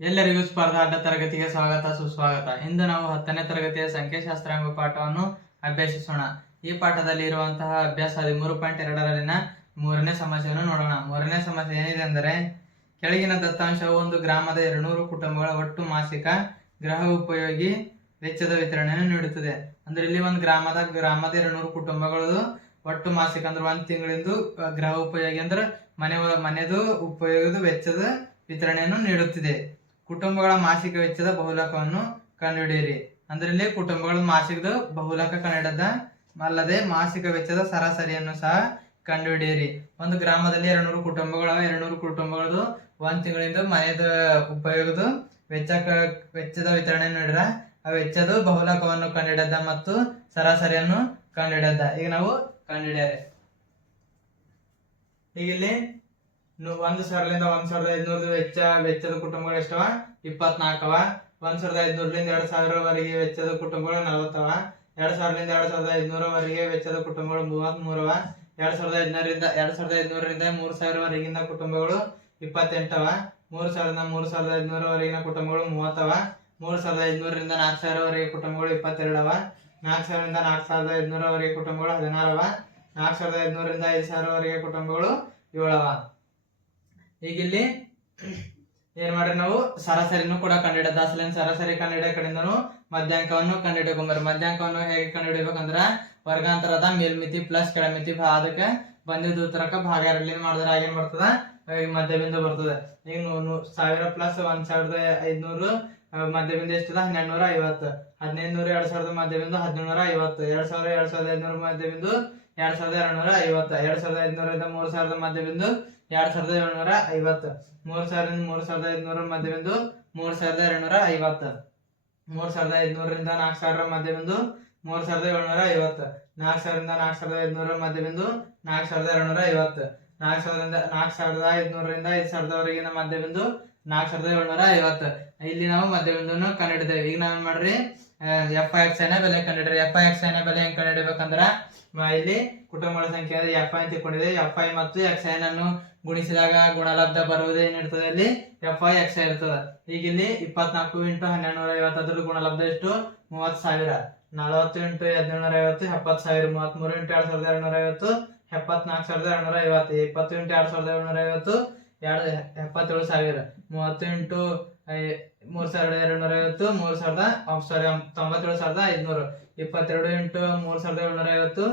ಎಲ್ಲರಿಗೂ ಸ್ಪರ್ಧಾಟ ತರಗತಿಗೆ ಸ್ವಾಗತ, ಸುಸ್ವಾಗತ. ಇಂದು ನಾವು ಹತ್ತನೇ ತರಗತಿಯ ಸಂಖ್ಯಾಶಾಸ್ತ್ರಾಂಗ ಪಾಠವನ್ನು ಅಭ್ಯಸಿಸೋಣ. ಈ ಪಾಠದಲ್ಲಿ ಇರುವಂತಹ ಅಭ್ಯಾಸ ಹದಿಮೂರು ಪಾಯಿಂಟ್ ಎರಡರಲ್ಲಿನ ಮೂರನೇ ಸಮಸ್ಯೆಯನ್ನು ನೋಡೋಣ. ಮೂರನೇ ಸಮಸ್ಯೆ ಏನಿದೆ ಅಂದರೆ, ಕೆಳಗಿನ ದತ್ತಾಂಶವು ಒಂದು ಗ್ರಾಮದ ಎರಡುನೂರು ಕುಟುಂಬಗಳ ಒಟ್ಟು ಮಾಸಿಕ ಗೃಹ ಉಪಯೋಗಿ ವೆಚ್ಚದ ವಿತರಣೆಯನ್ನು ನೀಡುತ್ತದೆ. ಅಂದ್ರೆ ಇಲ್ಲಿ ಒಂದು ಗ್ರಾಮದ ಗ್ರಾಮದ ಎರಡುನೂರು ಕುಟುಂಬಗಳು ಒಟ್ಟು ಮಾಸಿಕ ಅಂದ್ರೆ ಒಂದು ತಿಂಗಳಿಂದು ಗೃಹ ಉಪಯೋಗಿ ಅಂದ್ರೆ ಮನೆ, ಮನೆದು ಉಪಯೋಗದ ವೆಚ್ಚದ ವಿತರಣೆಯನ್ನು ನೀಡುತ್ತಿದೆ. ಕುಟುಂಬಗಳ ಮಾಸಿಕ ವೆಚ್ಚದ ಬಹುಲಕವನ್ನು ಕಂಡುಹಿಡಿಯಿರಿ. ಅಂದ್ರಲ್ಲಿ ಕುಟುಂಬಗಳ ಮಾಸಿಕದ ಬಹುಲಕ ಕಂಡುಹಿಡಿದ ಅಲ್ಲದೆ ಮಾಸಿಕ ವೆಚ್ಚದ ಸರಾಸರಿಯನ್ನು ಸಹ ಕಂಡುಹಿಡಿಯಿರಿ. ಒಂದು ಗ್ರಾಮದಲ್ಲಿ ಎರಡ್ನೂರು ಕುಟುಂಬಗಳ ಎರಡ್ನೂರು ಕುಟುಂಬಗಳದು ಒಂದ್ ತಿಂಗಳಿಂದ ಮನೆಯದ ಉಪಯೋಗದ ವೆಚ್ಚ ವೆಚ್ಚದ ವಿತರಣೆ ನೀಡಿರ ಆ ವೆಚ್ಚದ ಬಹುಲಕವನ್ನು ಕಂಡುಹಿಡಿದ ಮತ್ತು ಸರಾಸರಿಯನ್ನು ಕಂಡುಹಿಡಿದ. ಈಗ ನಾವು ಕಂಡುಹಿಡಿಯಾರೆ. ಈಗ ಇಲ್ಲಿ ಒಂದು ಸಾವಿರದಿಂದ ಒಂದ್ ಸಾವಿರದ ಐದ್ನೂರದ ವೆಚ್ಚ, ವೆಚ್ಚದ ಕುಟುಂಬಗಳು ಎಷ್ಟವ? ಇಪ್ಪತ್ನಾಲ್ಕವ ಒಂದ್ ಸಾವಿರದ ಐದ್ನೂರರಿಂದ ಎರಡು ಸಾವಿರವರೆಗೆ ವೆಚ್ಚದ ಕುಟುಂಬಗಳು ನಲವತ್ತವ? ಎರಡು ಸಾವಿರದಿಂದ ಎರಡು ಸಾವಿರದ ಐದ್ನೂರವರೆಗೆ ವೆಚ್ಚದ ಕುಟುಂಬಗಳು ಮೂವತ್ತ್ ಮೂರವ ಎರಡ್ ಸಾವಿರದ ಐದ್ನೂರಿಂದ ಎರಡು ಸಾವಿರದ ಐದ್ನೂರರಿಂದ ಮೂರು ಸಾವಿರವರೆಗಿನ ಕುಟುಂಬಗಳು ಇಪ್ಪತ್ತೆಂಟವ? ಮೂರು ಸಾವಿರದ ಮೂರು ಸಾವಿರದ ಐದ್ನೂರವರೆಗಿನ ಕುಟುಂಬಗಳು ಮೂವತ್ತವ? ಮೂರು ಸಾವಿರದ ಐದ್ನೂರರಿಂದ ನಾಲ್ಕು ಸಾವಿರವರೆಗೆ ಕುಟುಂಬಗಳು ಇಪ್ಪತ್ತೆರಡವ? ನಾಲ್ಕು ಸಾವಿರದಿಂದ ನಾಲ್ಕು ಸಾವಿರದ ಐದ್ನೂರವರೆಗೆ ಕುಟುಂಬಗಳು ಹದಿನಾರವ? ನಾಲ್ಕು ಸಾವಿರದ ಐದ್ನೂರರಿಂದ ಐದು ಸಾವಿರವರೆಗೆ ಕುಟುಂಬಗಳು ಏಳವ? ಈಗ ಇಲ್ಲಿ ಏನ್ ಮಾಡ್ರಿ ನಾವು? ಸರಾಸರಿನೂ ಕೂಡ ಕಂಡಿಡ ದಾಸಲಿನ ಸರಾಸರಿ ಕಂಡಿಡ ಕಡೆಯಿಂದನು ಮಧ್ಯಾಂಕವನ್ನು ಕಂಡುಹಿಡ್ಕೊಂಬರ್ರಿ ಮಧ್ಯಾಂಕವನ್ನು ಹೇಗೆ ಕಂಡುಹಿಡಿಬೇಕಂದ್ರ ವರ್ಗಾಂತರದ ಮೇಲ್ಮಿತಿ ಪ್ಲಸ್ ಕೆಳಮಿತಿ ಅದಕ್ಕೆ ಬಂದಿದ್ದ ಉತ್ತರಕ್ಕ ಭಾಗ ಎರಡ್ಲಿಂದ ಮಾಡಿದ್ರೆ ಆಗೇನ್ ಬರ್ತದ ಮಧ್ಯಬಿಂದು ಬರ್ತದೆ. ಈಗ ಸಾವಿರ ಪ್ಲಸ್ ಒಂದ್ ಸಾವಿರದ ಐದ್ನೂರು ಮಧ್ಯಬಿಂದು ಎಷ್ಟದ? ಹನ್ನೆರಡು ನೂರ ಐವತ್ತು. ಹದಿನೈದು ನೂರ ಎರಡ್ ಸಾವಿರದ ಮಧ್ಯಬಿಂದು ಹದಿನೇಳು ನೂರ ಐವತ್ತು. ಎರಡ್ ಸಾವಿರ, ಎರಡ್ ಸಾವಿರದ ಐದ್ನೂರ ಮಧ್ಯಬಿಂದು ಎರಡ್ ಸಾವಿರದ ಎರಡ್ ನೂರ ಐವತ್ತು, ಎರಡ್ ಸಾವಿರದ ಐದ್ನೂರಿಂದ ಮೂರ್ ಸಾವಿರದ ಮಧ್ಯಬಿಂದು ಎರಡ್ ಸಾವಿರದ ಏಳ್ನೂರ ಐವತ್ತು, ಮೂರ್ ಸಾವಿರದಿಂದ ಮೂರ್ ಸಾವಿರದ ಐದ್ನೂರ ಮಧ್ಯಬಿಂದು ಮೂರ್ ಸಾವಿರದ ಎರಡ್ನೂರ ಐವತ್ತು, ಮೂರ್ ಸಾವಿರದ ಐದ್ನೂರರಿಂದ ನಾಲ್ಕು ಸಾವಿರ ಮಧ್ಯಬಿಂದು ಮೂರ್ ಸಾವಿರದ ಏಳ್ನೂರ ಐವತ್ತು, ನಾಲ್ಕು ಸಾವಿರದಿಂದ ನಾಲ್ಕು ಸಾವಿರದ ಐದ್ನೂರ ಮಧ್ಯಬಿಂದು ನಾಲ್ಕು ಸಾವಿರದ ಎರಡ್ನೂರ ಐವತ್ತು, ನಾಲ್ಕು ಸಾವಿರದಿಂದ ನಾಲ್ಕು ಸಾವಿರದ ಐದ್ನೂರರಿಂದ ಐದು ಸಾವಿರದವರೆಗಿನ ಮಧ್ಯಬಿಂದು ನಾಲ್ಕು ಸಾವಿರದ ಏಳ್ನೂರ ಐವತ್ತು. ಇಲ್ಲಿ ನಾವು ಮಧ್ಯಬಿಂದುವನ್ನು ಕಂಡುಹಿಡಿದೇವೆ ಈಗ ನಾವೇನ್ ಮಾಡ್ರಿ? ಎಫ್ ಐ ಎಕ್ಸ್ ಐನ ಬೆಲೆ ಕಂಡಿಡ್ರಿ ಎಫ್ ಐ ಎಕ್ಸ್ ಐನ ಬೆಲೆ ಹೆಂಗ್ ಕಂಡುಹಿಡಿಬೇಕಂದ್ರ ಮ- ಇಲ್ಲಿ ಕುಟುಂಬಗಳ ಸಂಖ್ಯೆ ಎಫ್ ಐ ಅಂತ ಕೊಟ್ಟಿದೆ ಎಫ್ ಐ ಮತ್ತು ಎಕ್ಸ್ ಐ ಅನ್ನು ಗುಣಿಸಿದಾಗ ಗುಣಲಬ್ಧ ಬರುವುದು ಏನಿರ್ತದೆ ಅಲ್ಲಿ? ಎಫ್ ಐ ಎಕ್ಸ್ ಐ ಇರ್ತದೆ. ಈಗ ಇಲ್ಲಿ ಇಪ್ಪತ್ನಾಲ್ಕು ಇಂಟು ಹನ್ನೆರಡು ನೂರ ಐವತ್ತು ಅದ್ರ ಗುಣಲಬ್ಧ ಎಷ್ಟು? ಮೂವತ್ತು ಸಾವಿರ. ನಲವತ್ತು ಇಂಟು ಹದಿನೇಳು ನೂರ ಐವತ್ತು, ಎಪ್ಪತ್ತು ಸಾವಿರ. ಮೂವತ್ಮೂರು ಇಂಟು ಎರಡು ಸಾವಿರದ ಎರಡುನೂರ ಐವತ್ತು, ಎಪ್ಪತ್ನಾಲ್ಕು ಸಾವಿರದ ಎರಡುನೂರ ಐವತ್ತು. ಇಪ್ಪತ್ತು ಇಂಟು ಎರಡು ಸಾವಿರದ ಏಳುನೂರ ಐವತ್ತು, ಎರಡು, ಎಪ್ಪತ್ತೇಳು ಸಾವಿರ. ಮೂವತ್ತು ಇಂಟು ಮೂರ್ ಸಾವಿರದ ಎರಡ್ನೂರ ಐವತ್ತು, ಮೂರ್ ಸಾವಿರದ ಸಾರಿ ತೊಂಬತ್ತೇಳು ಸಾವಿರದ ಐದ್ನೂರು. ಇಪ್ಪತ್ತೆರಡು ಇಂಟು ಮೂರ್ ಸಾವಿರದ ಏಳ್ನೂರ ಐವತ್ತು,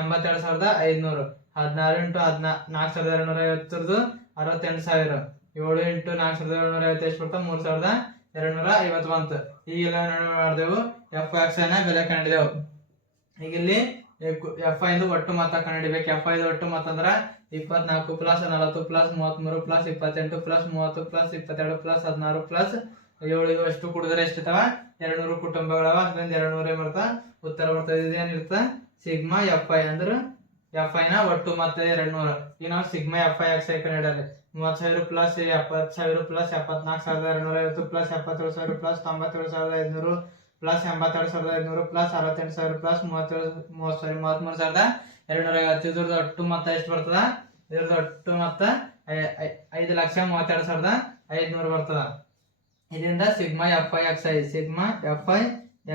ಎಂಬತ್ತೆರಡು ಸಾವಿರದ ಐದ್ನೂರು. ಹದಿನಾರು ಇಂಟು ಹದಿನಾ, ನಾಲ್ಕು ಸಾವಿರದ ಎರಡ್ನೂರ ಐವತ್ತರದ್ದು ಅರವತ್ತೆಂಟು ಸಾವಿರ. ಏಳು ಇಂಟು ನಾಲ್ಕು ಸಾವಿರದ ಏಳ್ನೂರ ಐವತ್ತು ಎಷ್ಟು ಬರ್ತಾವ ಮೂರ್ ಸಾವಿರದ ಎರಡ್ನೂರ ಐವತ್ತು ಬಂತು ಈಗೆಲ್ಲ ಮಾಡಿದೆವು ಎಫ್ ಎಕ್ಸ್ ಬೆಲೆ ಕಂಡಿದೆವು. ಈಗ ಇಲ್ಲಿ ಎಫ್ ಐದು ಒಟ್ಟು ಮೊತ್ತ ಕಂಡುಹಿಡಿಬೇಕು ಎಫ್ ಐದು ಒಟ್ಟು ಮೊತ್ತ ಅಂದ್ರ ಇಪ್ಪತ್ನಾಲ್ಕು ಪ್ಲಸ್ ನಲವತ್ತು ಪ್ಲಸ್ ಮೂವತ್ತ್ಮೂರು ಪ್ಲಸ್ ಇಪ್ಪತ್ತೆಂಟು ಪ್ಲಸ್ ಮೂವತ್ತು ಪ್ಲಸ್ ಇಪ್ಪತ್ತೆರಡು ಪ್ಲಸ್ ಹದಿನಾರು ಪ್ಲಸ್ ಏಳು ಅಷ್ಟು ಕುಡಿದ್ರೆ ಎಷ್ಟಿರ್ತಾವ? ಎರಡು ನೂರು ಕುಟುಂಬಗಳವ, ಅದರಿಂದ ಎರಡು ನೂರ ಬರ್ತಾ ಉತ್ತರ ಬರ್ತದೆ ಇದೇನಿರ್ತ ಸಿಗ್ಮಾ ಎಫ್ ಐ ಅಂದ್ರ ಎಫ್ ಐ ನ ಒಟ್ಟು ಮತ್ತೆ ಎರಡು ನೂರು ಈಗ ನಾವು sigma F I X I ಕನ್ನಡಲ್ಲಿ ಮೂವತ್ತು ಸಾವಿರ ಪ್ಲಸ್ ಎಪ್ಪತ್ತು ಸಾವಿರ ಪ್ಲಸ್ ಎಪ್ಪತ್ನಾಲ್ಕು ಸಾವಿರದ ಎರಡ್ನೂರ ಐವತ್ತು ಪ್ಲಸ್ ಎಪ್ಪತ್ತೇಳು ಸಾವಿರ ಪ್ಲಸ್ ತೊಂಬತ್ತೇಳು ಸಾವಿರದ ಐದ್ನೂರು. ಪ್ಲಸ್ ಎಂಬತ್ತೆರಡು ಸಾವಿರದ ಐದುನೂರು, ಪ್ಲಸ್ ಅರವತ್ತೆಂಟು ಸಾವಿರ, ಪ್ಲಸ್ ಮೂವತ್ತೇಳು ಮೂವತ್ತು ಸಾವಿರ ಮೂವತ್ತ್ಮೂರು ಸಾವಿರದ ಎರಡ್ನೂರ ಐವತ್ತು. ಇದ್ರದ್ದು ಒಟ್ಟು ಮೊತ್ತ ಎಷ್ಟು ಬರ್ತದ? ಇದ್ರದ್ದು ಒಟ್ಟು ಮೊತ್ತ ಐದು ಲಕ್ಷ ಮೂವತ್ತೆರಡು ಸಾವಿರದ ಐದುನೂರು ಬರ್ತದ. ಇದರಿಂದ sigma F I X I, sigma F I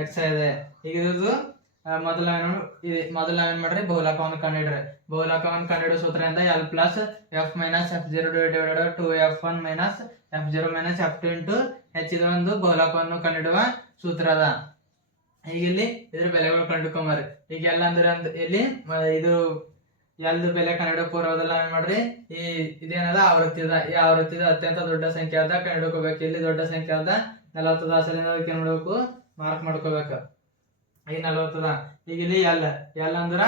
X I ಇದೆ. ಈಗ ಇದ್ರದ್ದು ಮೊದಲ ಏನು ಮೊದಲ ಏನ್ ಮಾಡ್ರಿ? ಬಹುಲಕವನ್ನು ಕಂಡಿಡ್ರಿ. ಬಹುಲಕವನ್ನು ಕಂಡಿಡೋ ಸೂತ್ರದಿಂದ L plus F minus F zero divided to F one minus F zero minus F two into ಹೆಚ್ಚಿದ ಒಂದು ಬಹುಲಕವನ್ನು ಕಂಡಿಡುವ ಸೂತ್ರ ಅದ. ಈಗ ಇಲ್ಲಿ ಇದ್ರ ಬೆಲೆಗಳು ಕಂಡುಕೊಂಬರ್ರಿ. ಈಗ ಎಲ್ಲ ಅಂದ್ರೆ ಅಂದ್ ಇಲ್ಲಿ ಇದು ಎಲ್ದು ಬೆಲೆ ಕಂಡು ಪೂರ್ವದಲ್ಲ ಏನ್ ಮಾಡ್ರಿ? ಈ ಇದೇನದ? ಆವೃತ್ತಿ ಅದ ಈ ಆವೃತ್ತಿದ ಅತ್ಯಂತ ದೊಡ್ಡ ಸಂಖ್ಯೆ ಅದ ಕಂಡುಕೋಬೇಕು ಇಲ್ಲಿ ದೊಡ್ಡ ಸಂಖ್ಯೆ ಅದ ನಲವತ್ತು ದಾಸಲಿಂದ ಅದಕ್ಕೆ ಏನ್ ಮಾಡ್ಬೇಕು? ಮಾರ್ಕ್ ಮಾಡ್ಕೋಬೇಕು. ಈಗ ನಲವತ್ತದ. ಈಗ ಇಲ್ಲಿ ಎಲ್ ಎಲ್ ಅಂದ್ರ